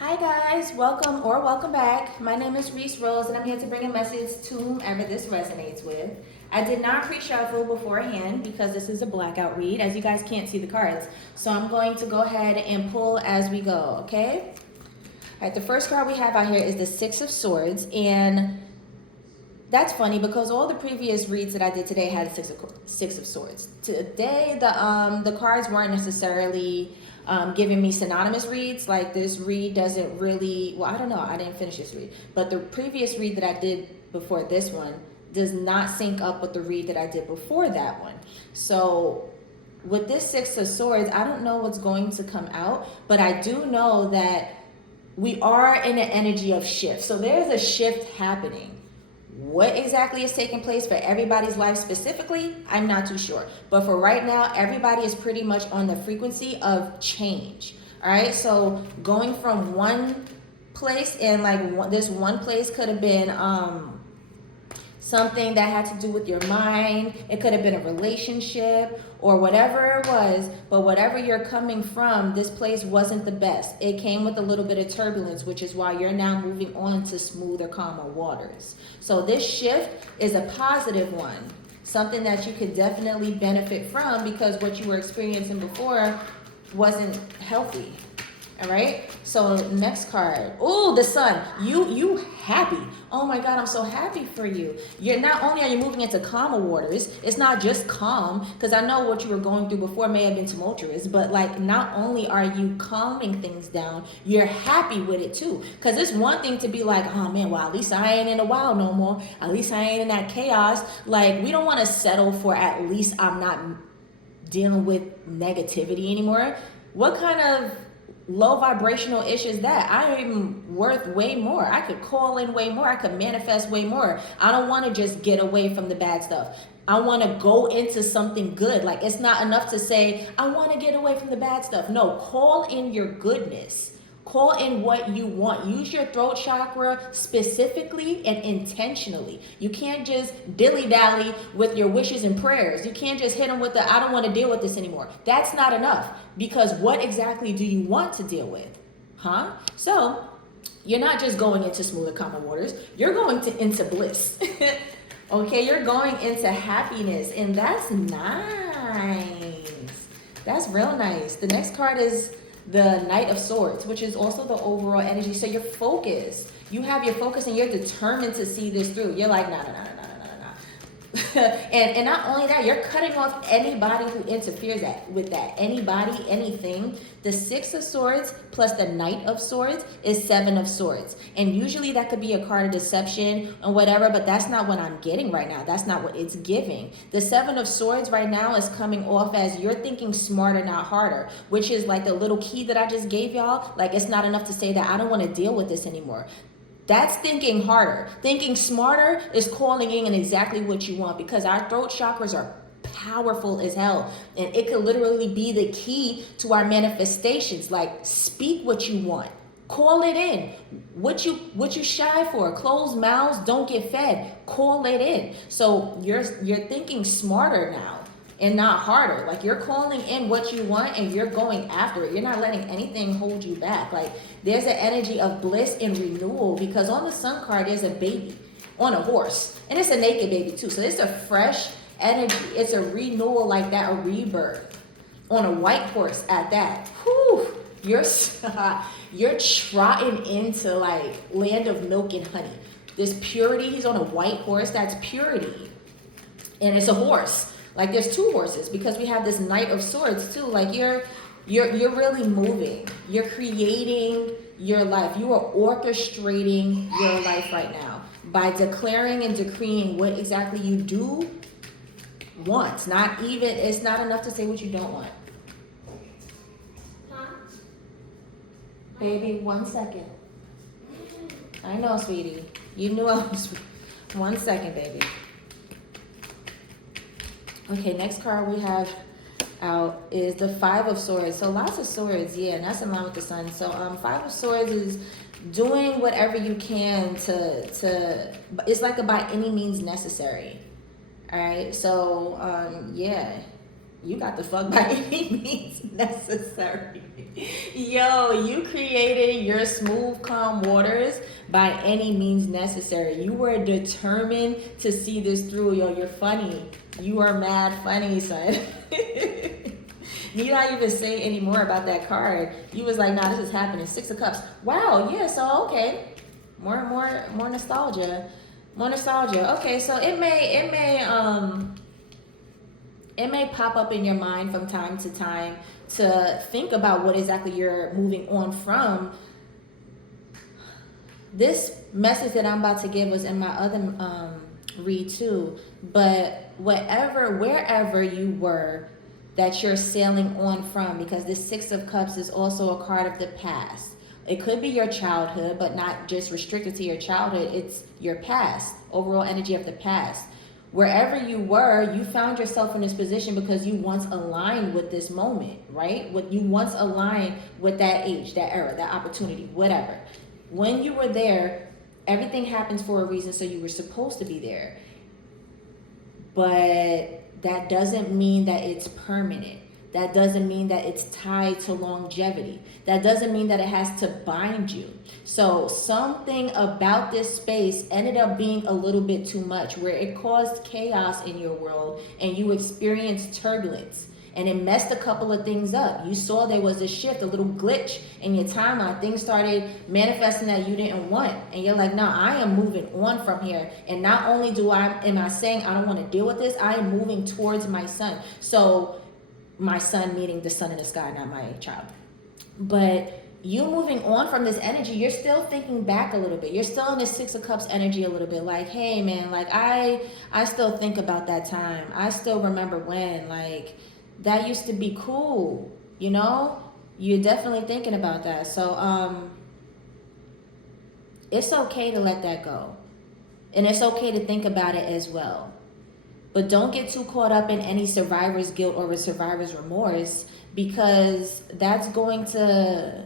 Hi guys, welcome back. My name is Rees Rose and I'm here to bring a message to whomever this resonates with. I did not pre-shuffle beforehand because this is a blackout read as you guys can't see the cards. So I'm going to go ahead and pull as we go, okay? All right, the first card we have out here is the Six of Swords, and that's funny because all the previous reads that I did today had six of swords. Today the cards weren't necessarily giving me synonymous reads. Like this read doesn't really, well, I don't know, I didn't finish this read, but the previous read that I did before this one does not sync up with the read that I did before that one. So with this Six of Swords, I don't know what's going to come out, but I do know that we are in an energy of shift. So there's a shift happening. What exactly is taking place for everybody's life specifically, I'm not too sure. But for right now, everybody is pretty much on the frequency of change. All right, so going from one place, and like this one place could have been something that had to do with your mind. It could have been a relationship or whatever it was, but whatever you're coming from, this place wasn't the best. It came with a little bit of turbulence, which is why you're now moving on to smoother, calmer waters. So this shift is a positive one, something that you could definitely benefit from because what you were experiencing before wasn't healthy. All right, so next card. Oh, the Sun. You happy. Oh my God, I'm so happy for you. You're not only are you moving into calmer waters, it's not just calm, because I know what you were going through before may have been tumultuous, but like not only are you calming things down, you're happy with it too. Because it's one thing to be like, oh man, well, at least I ain't in the wild no more. At least I ain't in that chaos. Like, we don't want to settle for at least I'm not dealing with negativity anymore. What kind of low vibrational issues that I am worth way more. I could call in way more. I could manifest way more. I don't want to just get away from the bad stuff. I want to go into something good. Like, it's not enough to say I want to get away from the bad stuff. No, call in your goodness. Call in what you want. Use your throat chakra specifically and intentionally. You can't just dilly-dally with your wishes and prayers. You can't just hit them with the I don't want to deal with this anymore. That's not enough, because what exactly do you want to deal with? Huh? So you're not just going into smoother, calmer waters. You're going into bliss. Okay, you're going into happiness, and that's nice. That's real nice. The next card is the Knight of Swords, which is also the overall energy. So you're focused. You have your focus and you're determined to see this through. You're like, nah. and not only that, you're cutting off anybody who interferes with that. Anybody, anything. The Six of Swords plus the Knight of Swords is Seven of Swords. And usually that could be a card of deception and whatever, but that's not what I'm getting right now. That's not what it's giving. The Seven of Swords right now is coming off as you're thinking smarter, not harder, which is like the little key that I just gave y'all. Like, it's not enough to say that I don't want to deal with this anymore. That's thinking harder. Thinking smarter is calling in exactly what you want, because our throat chakras are powerful as hell, and it could literally be the key to our manifestations. Like, speak what you want, call it in. What you shy for? Closed mouths don't get fed. Call it in. So you're thinking smarter now and not harder. Like, you're calling in what you want and you're going after it. You're not letting anything hold you back. Like, there's an energy of bliss and renewal, because on the Sun card there's a baby on a horse, and it's a naked baby too. So it's a fresh energy. It's a renewal like that, a rebirth on a white horse at that. Whew, you're trotting into like land of milk and honey. This purity. He's on a white horse. That's purity, and it's a horse. Like, there's two horses, because we have this Knight of Swords too. Like, you're really moving. You're creating your life. You are orchestrating your life right now by declaring and decreeing what exactly you do want. It's not enough to say what you don't want. Huh? Baby, 1 second. I know, sweetie. You knew I was. 1 second, baby. Okay, next card we have out is the Five of Swords. So lots of swords, yeah, and that's in line with the Sun. So Five of Swords is doing whatever you can to it's like a by any means necessary. All right, so yeah, you got the fuck by any means necessary. Yo, you created your smooth, calm waters by any means necessary. You were determined to see this through. Yo, you're funny. You are mad funny, son. You not even say any more about that card. You was like, nah, this is happening. 6 of Cups. Wow, yeah, so okay. More nostalgia. More nostalgia. Okay, so it may pop up in your mind from time to time to think about what exactly you're moving on from. This message that I'm about to give was in my other read too, but wherever you were that you're sailing on from, because this 6 of Cups is also a card of the past. It could be your childhood, but not just restricted to your childhood. It's your past, overall energy of the past. Wherever you were, you found yourself in this position because you once aligned with this moment, right? What you once aligned with that age, that era, that opportunity, whatever. When you were there, everything happens for a reason, so you were supposed to be there. But that doesn't mean that it's permanent. That doesn't mean that it's tied to longevity. That doesn't mean that it has to bind you. So something about this space ended up being a little bit too much, where it caused chaos in your world and you experienced turbulence. And it messed a couple of things up. You saw there was a shift, a little glitch in your timeline. Things started manifesting that you didn't want. And you're like, no, I am moving on from here. And not only am I saying I don't want to deal with this, I am moving towards my son. So my son meaning the sun in the sky, not my child. But you moving on from this energy, you're still thinking back a little bit. You're still in this 6 of Cups energy a little bit. Like, hey man, like I still think about that time. I still remember when, like, that used to be cool, you know? You're definitely thinking about that. So it's okay to let that go. And it's okay to think about it as well. But don't get too caught up in any survivor's guilt or survivor's remorse, because that's going to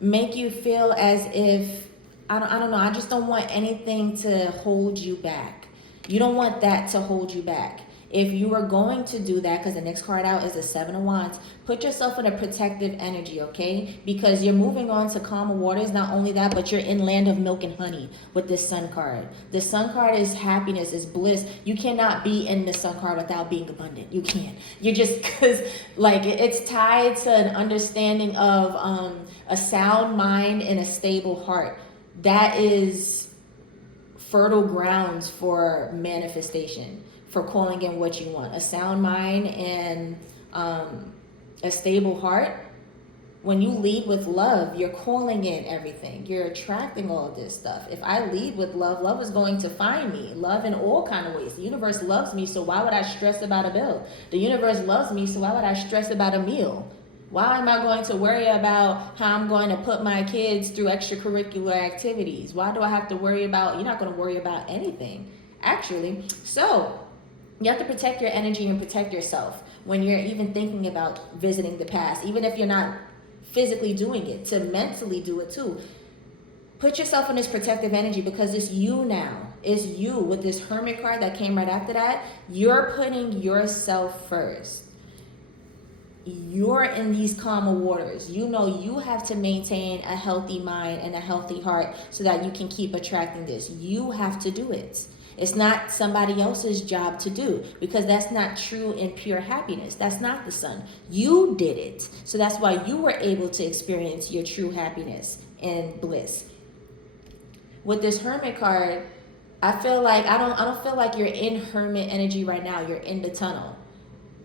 make you feel as if, I don't know, I just don't want anything to hold you back. You don't want that to hold you back. If you are going to do that, because the next card out is the 7 of Wands, put yourself in a protective energy, okay? Because you're moving on to calmer waters. Not only that, but you're in land of milk and honey with this Sun card. The Sun card is happiness, is bliss. You cannot be in the Sun card without being abundant. You can't. You're just, because like it's tied to an understanding of a sound mind and a stable heart. That is fertile grounds for manifestation, for calling in what you want. A sound mind and a stable heart. When you lead with love, you're calling in everything. You're attracting all of this stuff. If I lead with love, love is going to find me. Love in all kind of ways. The universe loves me, so why would I stress about a bill? The universe loves me, so why would I stress about a meal? Why am I going to worry about how I'm going to put my kids through extracurricular activities? Why do I have to worry about, you're not going to worry about anything, actually. So you have to protect your energy and protect yourself when you're even thinking about visiting the past, even if you're not physically doing it, to mentally do it too. Put yourself in this protective energy, because it's you now. It's you with this Hermit card that came right after that. You're putting yourself first. You're in these calmer waters. You know you have to maintain a healthy mind and a healthy heart so that you can keep attracting this. You have to do it. It's not somebody else's job to do, because that's not true and pure happiness. That's not the Sun. You did it. So that's why you were able to experience your true happiness and bliss. With this Hermit card, I feel like I don't feel like you're in Hermit energy right now. You're in the tunnel.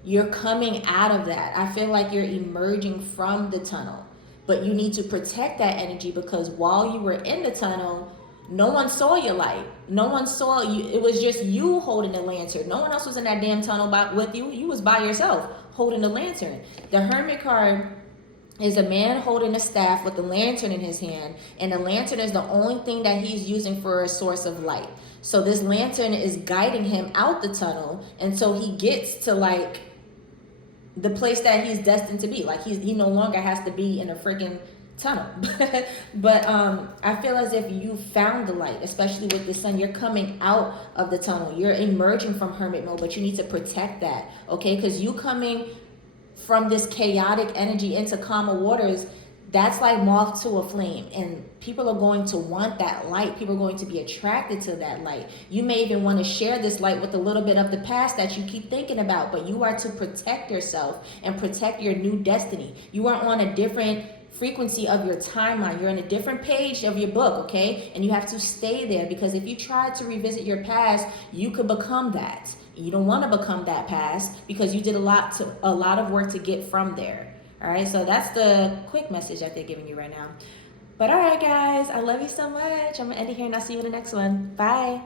You're coming out of that. I feel like you're emerging from the tunnel. But you need to protect that energy, because while you were in the tunnel, no one saw your light. No one saw you. It was just you holding the lantern. No one else was in that damn tunnel with you. You was by yourself holding the lantern. The Hermit card is a man holding a staff with the lantern in his hand, and the lantern is the only thing that he's using for a source of light. So this lantern is guiding him out the tunnel until he gets to like the place that he's destined to be. Like he no longer has to be in a freaking tunnel. But I feel as if you found the light, especially with the sun. You're coming out of the tunnel. You're emerging from hermit mode, but you need to protect that, okay? Because you coming from this chaotic energy into calmer waters, that's like moth to a flame, and people are going to want that light. People are going to be attracted to that light. You may even want to share this light with a little bit of the past that you keep thinking about, but you are to protect yourself and protect your new destiny. You are on a different frequency of your timeline. You're on a different page of your book, okay? And you have to stay there, because if you try to revisit your past, you could become that. You don't want to become that past, because you did a lot of work to get from there. All right, so that's the quick message that they're giving you right now. But all right, guys, I love you so much. I'm gonna end it here, and I'll see you in the next one. Bye.